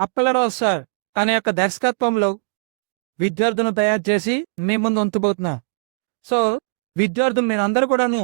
Appalarao sir తన యొక్క దర్శకత్వంలో విద్యార్థులను తయారు చేసి మీ ముందు ఉంచబోతున్నా. సో, విద్యార్థులు మీరందరూ కూడాను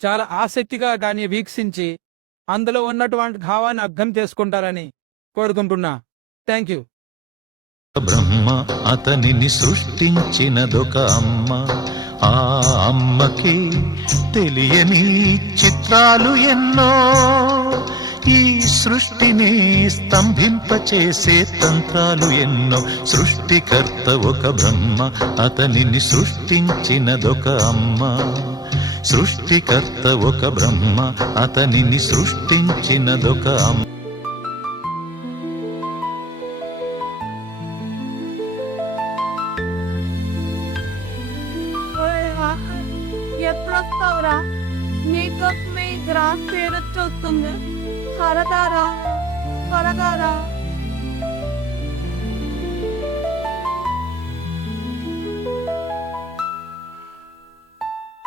చాలా ఆసక్తిగా దాన్ని వీక్షించి, అందులో ఉన్నటువంటి భావాన్ని అర్థం చేసుకుంటారని కోరుకుంటున్నా. Thank you. బ్రహ్మ అతనిని సృష్టించినదొక అమ్మ. ఆ అమ్మకి తెలియని చిత్రాలు ఎన్నో, ఈ సృష్టిని స్తంభింపచేసే తంత్రాలు ఎన్నో. సృష్టికర్త ఒక బ్రహ్మ, అతనిని సృష్టించినదొక అమ్మ. సృష్టికర్త ఒక బ్రహ్మ, అతనిని సృష్టించినదొక అమ్మ. ఎప్పుడొస్తావురా? మేకప్ మీ గ్రాఫ్ పేరొచ్చి వస్తుంది. త్వరగారా, త్వరగారా.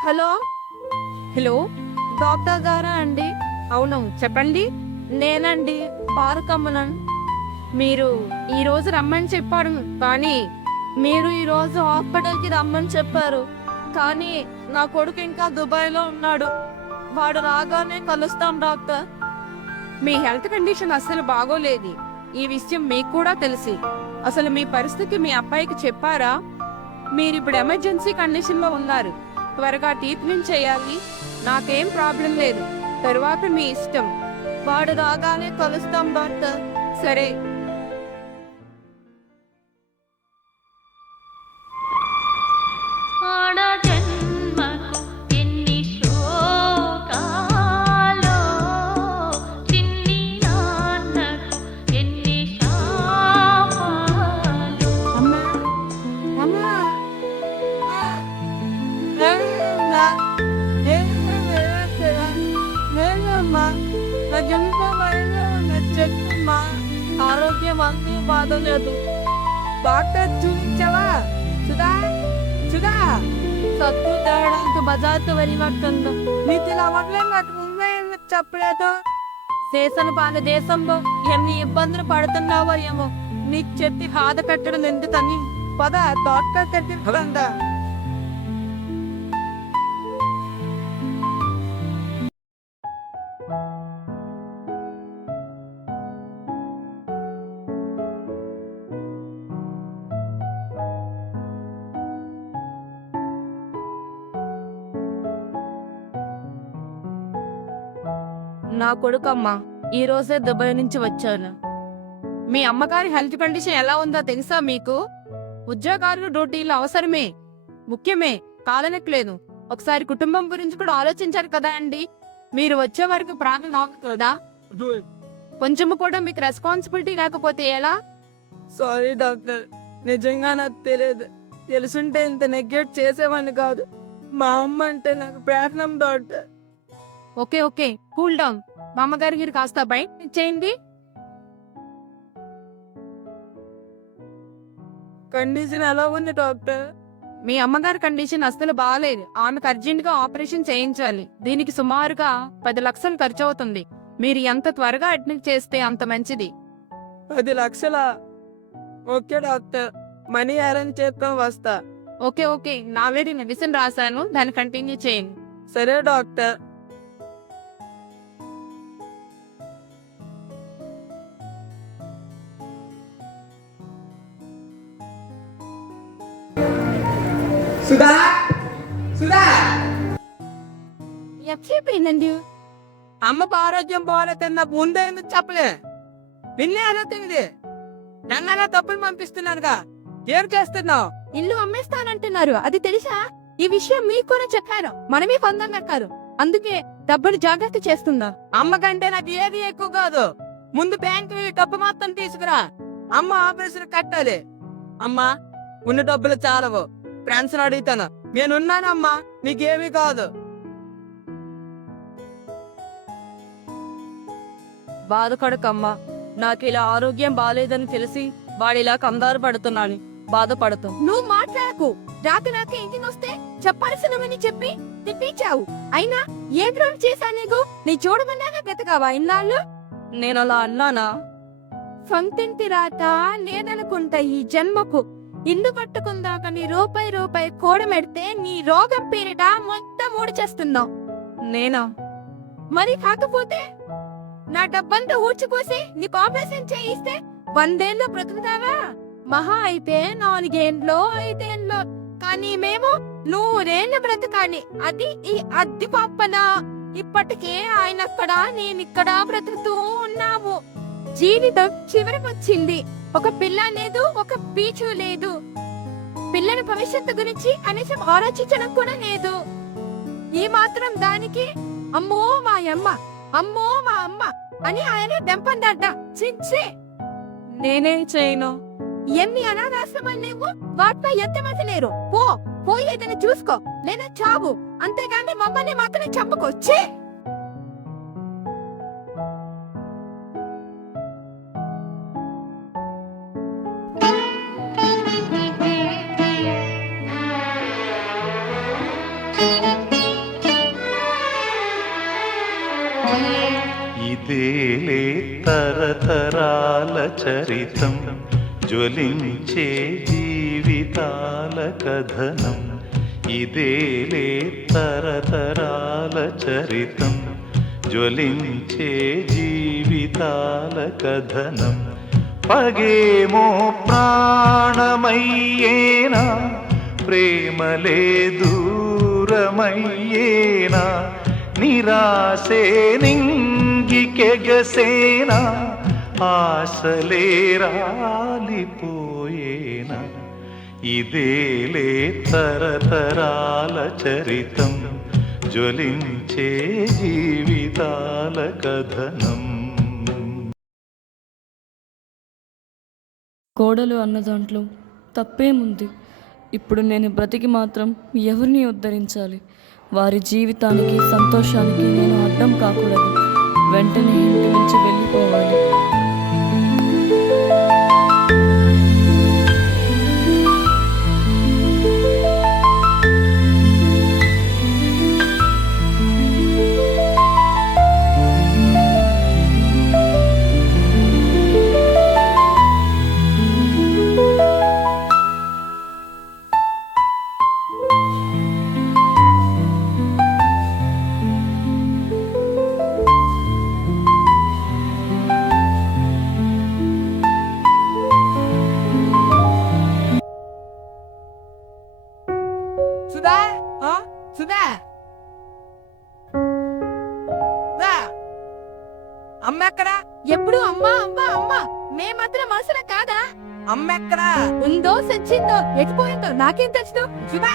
హలో హలో, డాక్టర్ గారా అండి? అవును చెప్పండి. నేనండి, పారకమ్మలను. మీరు ఈ రోజు రమ్మని చెప్పారు, కానీ మీరు ఈరోజు హాస్పిటల్కి రమ్మని చెప్పారు, కానీ నా కొడుకు ఇంకా దుబాయ్లో ఉన్నాడు. వాడు రాగానే కలుస్తాం డాక్టర్. మీ హెల్త్ కండిషన్ అస్సలు బాగోలేదు. ఈ విషయం మీకు కూడా తెలిసి అసలు మీ పరిస్థితి మీ అబ్బాయికి చెప్పారా? మీరు ఇప్పుడు ఎమర్జెన్సీ కండిషన్ లో ఉన్నారు. త్వరగా ట్రీట్మెంట్ చేయాలి. నాకేం ప్రాబ్లం లేదు, తరువాత మీ ఇష్టం. వాడు రాగానే కలుస్తాం డాక్టర్. సరే. ఆరోగ్యం అంతే బాధలేదు. డాక్టర్ చూపించవా? సుధా, సుధా, సత్తు తేడానికి బజార్కు వెళ్ళినట్టుంది. నీకు అవ్వట్లేదు, నాకు ముందే ఎందుకు చెప్పలేదు? శేషను పాల దేశంలో ఎన్ని ఇబ్బందులు పడుతున్నావో ఏమో, నీకు చెప్పి బాధ పెట్టడం ఎందుకని. పద డాక్టర్ చెప్పి. నా కొడుకమ్మా, ఈ రోజే దుబాయ్ నుంచి వచ్చాను. మీ అమ్మగారి హెల్త్ కండిషన్ ఎలా ఉందో తెలుసా మీకు? ఉద్యోగాలు డ్యూటీలు అవసరమే, ముఖ్యమే, కాలనెక్కలేదు. ఒకసారి కుటుంబం గురించి కూడా ఆలోచించారు కదా అండి. మీరు వచ్చే వరకు ప్రాణం ఆగుతుందా? కొంచెము కూడా మీకు రెస్పాన్సిబిలిటీ లేకపోతే ఎలా? సారీ డాక్టర్, నిజంగా నాకు తెలియదు. తెలుసుంటే ఇంత నెగ్లెక్ట్ చేసేవాడిని కాదు. మా అమ్మ అంటే నాకు ప్రాణం doctor. Okay okay, cool down. మా అమ్మగారి మీరు కాస్త బయట ఇచ్చేయండి. కండిషన్ ఎలా ఉంది డాక్టర్? మీ అమ్మగారి కండిషన్ అస్సలు బాగాలేదు. ఆమెకు అర్జెంట్ గా ఆపరేషన్ చేయించాలి. దీనికి సుమారుగా 10 లక్షలు ఖర్చు అవుతుంది. మీరు ఎంత త్వరగా అడ్మిట్ చేస్తే అంత మంచిది. 10 లక్షలా? ఓకే డాక్టర్, మనీ అరేంజ్ చేస్తాం, వస్తా. ఓకే ఓకే, నా వేడి మెడిసిన్ రాశాను, దాన్ని కంటిన్యూ చేయండి. సరే డాక్టర్. సుధా, సుధా, చెప్పేనండి. అమ్మకు ఆరోగ్యం బాగాలేదని నాకు ముందే ఎందుకు చెప్పలే? నిన్నే అడుగుతుంది. నన్నలా తప్పులు పంపిస్తున్నానుగా, ఏం చేస్తున్నావు? ఇల్లు అమ్మేస్తానంటున్నారు, అది తెలుసా? ఈ విషయం మీకు కూడా చెప్పారు, మనమే పొందాం కట్టారు. అందుకే డబ్బులు జాగ్రత్త చేస్తుందా. అమ్మకంటే నాకు ఏది ఎక్కువ కాదు. ముందు బ్యాంకు డబ్బు మొత్తం తీసుకురా. అమ్మ ఆపరేషన్ కట్టాలి. అమ్మా, ఉన్న డబ్బులు చాలవు. ఫ్రెండ్స్ అడుగుతాను. నేనున్నానమ్మా, నీకేమీ కాదు. బాధపడకమ్మా, నాకు ఇలా ఆరోగ్యం బాలేదని తెలిసి వాడిలా కంగారు పడుతున్నాను. బాధపడుతూ నువ్వు మాట్లాడకు. రాత్రి రాత్రి ఇంటికి వస్తే చెప్పాల్సినవని చెప్పి తిప్పించావు. అయినా ఏ ద్రోహం చేశా నీకు? నీ చూడమన్నాగా బ్రతకావా ఇన్నాళ్ళు? నేను అలా అన్నానా? సొంతింటి రాత లేదనుకుంటా ఈ జన్మకు. ఇల్లు కట్టుకుందాకని రూపాయి కూడమెడితే నీ రోగం పేరిట మొత్తం ఊడ్చేస్తున్నావు. నేనా? మరి కాకపోతే నా డబ్బంతా ఊడ్చిపోసి నీకు ఆపరేషన్ చేయిస్తే 100 ఏళ్ళు బ్రతుకుతావా? మహా అయితే 4 ఏళ్ళు 5 ఏళ్ళు. కానీ మేము 100 ఏళ్ళు బ్రతకాలి. అది ఈ అద్దె పాపన. ఇప్పటికే ఆయన అక్కడ నేనిక్కడ బ్రతుకుతూ ఉన్నాము. జీవితం చివరికొచ్చింది. ఒక పిల్ల లేదు, ఒక పీచు లేదు. పిల్లల భవిష్యత్తు గురించి కనీసం ఆలోచించడం కూడా లేదు. ఈ మాత్రం దానికి అమ్మో మా అమ్మ, అమ్మో మా అమ్మ అని ఆయన దెంపందడ్డ. చించి నేనేం చేయను. ఎన్ని అనాథాశ్రమాలు లేవు, వాటిపై ఎంతమంది లేరు. పోయి ఏదైనా చూసుకో, లేదా చావు. అంతేగాని మమ్మల్ని మాత్రమే చంపుకొచ్చి. ఇదేలే తరతరాల చరితం, జ్వలించే జీవితాల కథనం. ఇదేలే తరతరాల చరితం, జ్వలించే జీవితాల కథనం. పగేమో ప్రాణమయ్యేనా, ప్రేమలే దూరమయ్యేనా, నిరాశే నింగికెగసేనా, ఆశలే రాలిపోయేనా. ఇదేలే తరతరాల చరితం, జ్వలించే జీవితాల కథనం. కోడలు అన్న దాంట్లో తప్పేముంది? ఇప్పుడు నేను బ్రతికి మాత్రం ఎవరిని ఉద్ధరించాలి? వారి జీవితానికి సంతోషానికి నేను అడ్డం కాకూడదు. వెంటనే ఇంటి నుంచి వెళ్ళిపోవాలి. సుధా, సుధా, అమ్మ ఎక్కడా? ఎప్పుడు అమ్మా అమ్మా అమ్మా. మేమాత్రం అవసరం కాదా? అమ్మ ఎక్కడా ఉందో సచ్చిందో ఎటుపోయిందో నాకేం తెచ్చు. సుధా,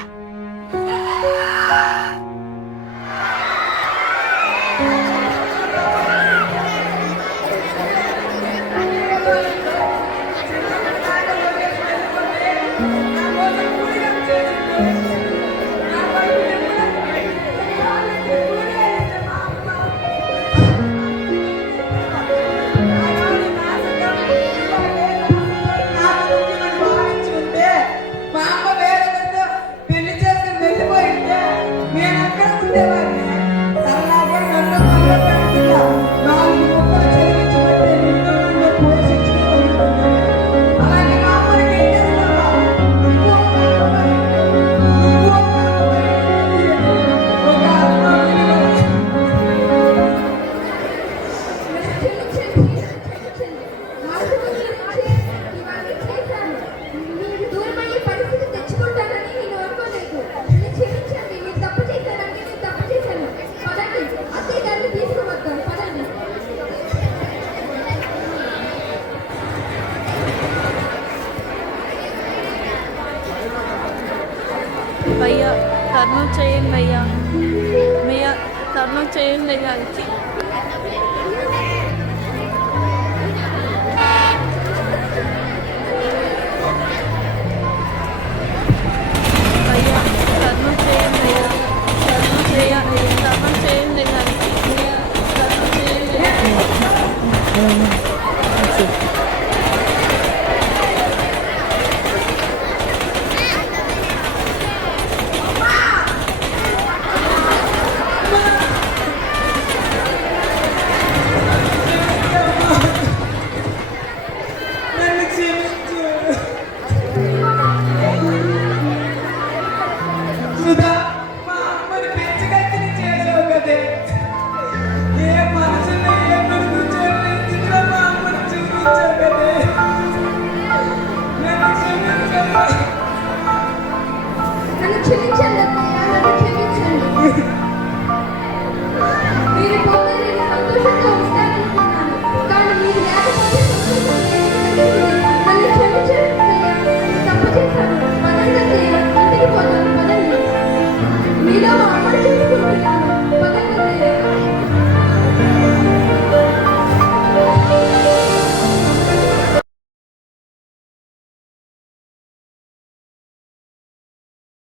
భయ్యా కర్ణం చేయండి అయ్యా. భయ్యా కర్ణం చేయండి అయ్యా. భయ్యా కర్ణం చేయండి అయ్యా. కర్ణం చేయండి అయ్యా. కర్ణం చేయండి అయ్యా. కర్ణం చేయండి అయ్యా. Bye.